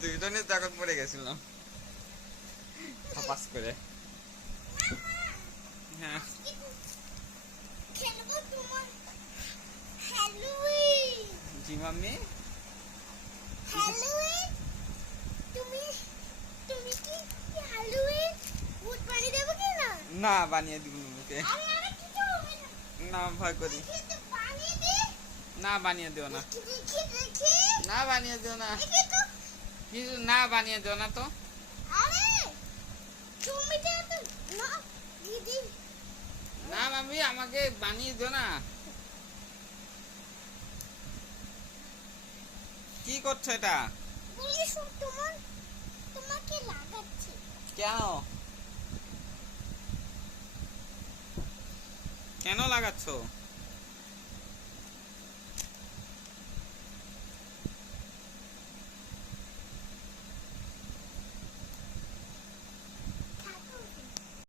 দুইজনে তখন পড়ে গেছিলাম পাস করে। হ্যাঁ খেলবো তোমার হ্যালোউইন। জি মাম্মি। হ্যালোউইন তুমি তুমি কি হ্যালোউইন ভূত বানিয়ে দেবো কি না? না বানিয়ে দিব ওকে। আরে আরে কিছু হবে না। না ভয় করি। খেতে বানিয়ে দে। না বানিয়ে দিও না। দেখি না বানিয়ে দিও না। দেখি তো। কিছু না বানিয়ে দিও না তো। আরে তুমি তো না দিদি। না মাম্মি আমাকে বানিয়ে দিও না। কি করছো এটা? পুলিশ তোমাকে লাগাচ্ছে। কেন কেন লাগাচ্ছো?